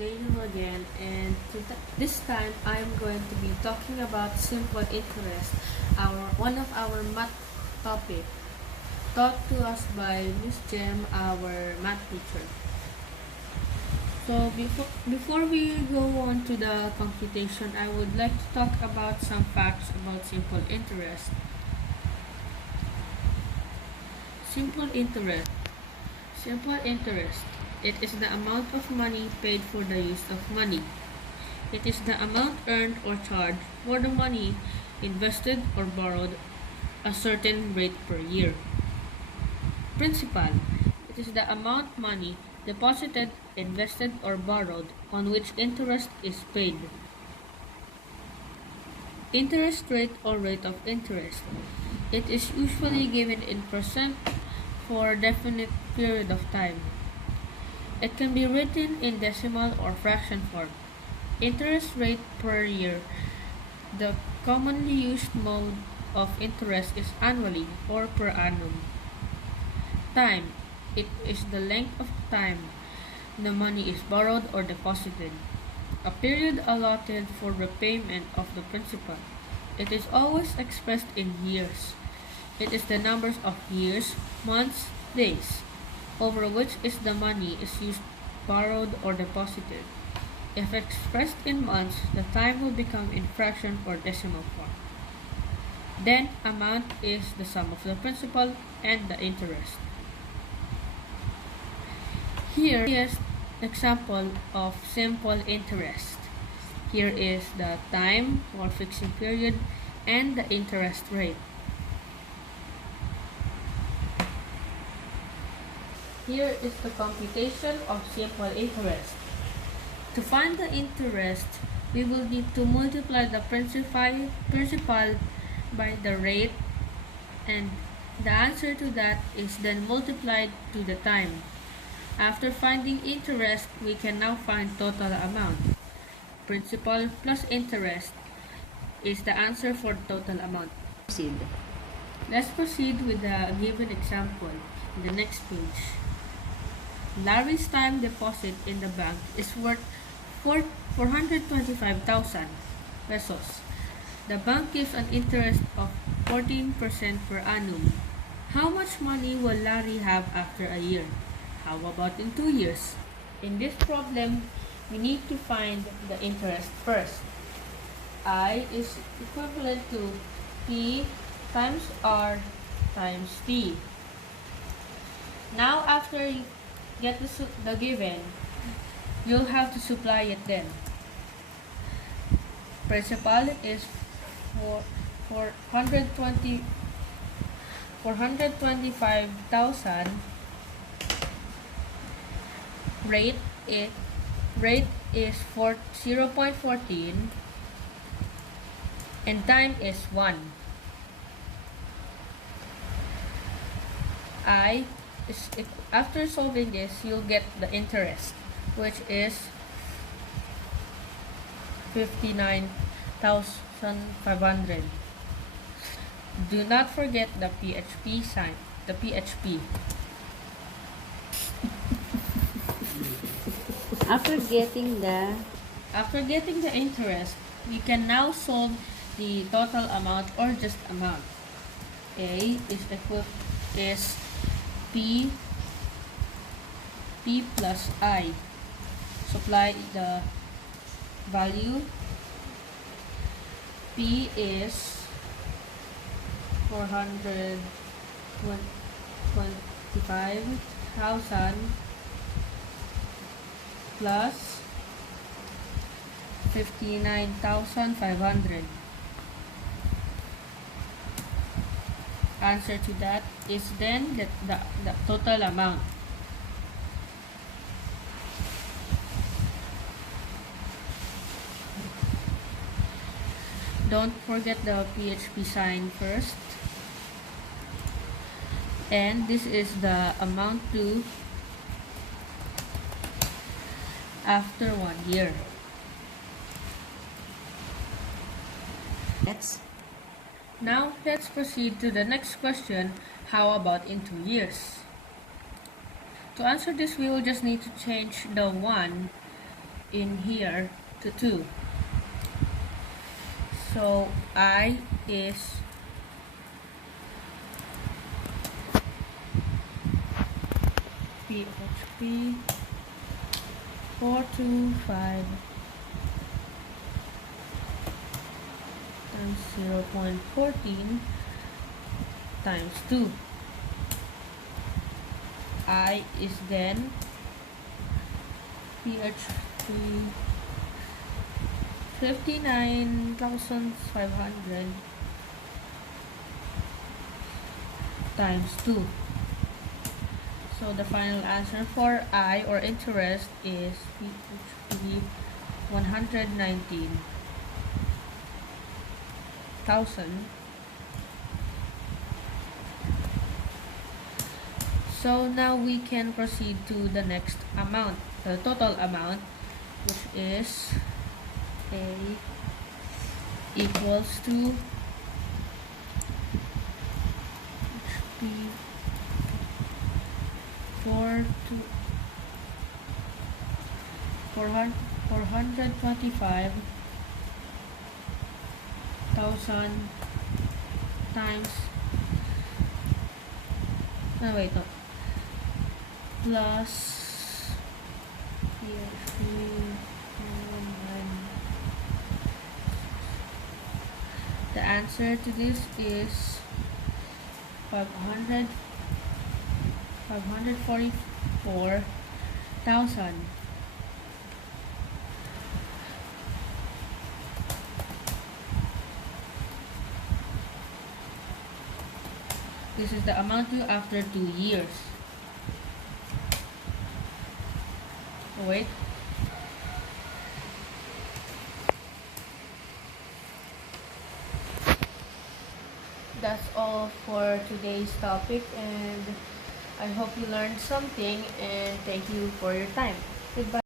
Daniel again, and this time I'm going to be talking about simple interest, one of our math topic, taught to us by Miss Jem, our math teacher. So before we go on to the computation, I would like to talk about some facts about simple interest. Simple interest. Simple interest. It is the amount of money paid for the use of money. It is the amount earned or charged for the money invested or borrowed a certain rate per year. Principal. It is the amount money deposited, invested, or borrowed on which interest is paid. Interest rate or rate of interest. It is usually given in percent for a definite period of time. It can be written in decimal or fraction form. Interest rate per year. The commonly used mode of interest is annually or per annum. Time. It is the length of time the money is borrowed or deposited. A period allotted for repayment of the principal. It is always expressed in years. It is the numbers of years, months, days, over which the money is used, borrowed, or deposited. If expressed in months, the time will become in fraction or decimal form. Then, amount is the sum of the principal and the interest. Here is example of simple interest. Here is the time or fixing period and the interest rate. Here is the computation of simple interest. To find the interest, we will need to multiply the principal by the rate, and the answer to that is then multiplied to the time. After finding interest, we can now find total amount. Principal plus interest is the answer for total amount. Let's proceed with the given example in the next page. Larry's time deposit in the bank is worth 425,000 pesos. The bank gives an interest of 14% per annum. How much money will Larry have after a year? How about in 2 years? In this problem, we need to find the interest first. I is equivalent to P times R times T. Now, after you get the given, you'll have to supply it then. Principal is 425,000. Rate is 0.14 and time is 1. After solving this, you'll get the interest, which is 59,500. Do not forget the PHP sign, the PHP. After getting the interest, we can now solve the total amount or just amount. A is P plus I. Supply the value. P is 425,000 plus 59,500. Answer to that is then the total amount. Don't forget the PHP sign first. And this is the amount due after 1 year. Now let's proceed to the next question. How about in 2 years? To answer this, we will just need to change the 1 in here to 2. So I is PHP 425 times 0.14 times 2. I is then PHP 59,500 times 2. So the final answer for I, or interest, is PHP 119,000. So now we can proceed to the next amount, the total amount, which is A equals to HP 425,000 times, no wait, no, plus PHP 119. The answer to this is 544,000. This is the amount due after 2 years. Oh, wait. That's all for today's topic, and I hope you learned something, and thank you for your time. Goodbye.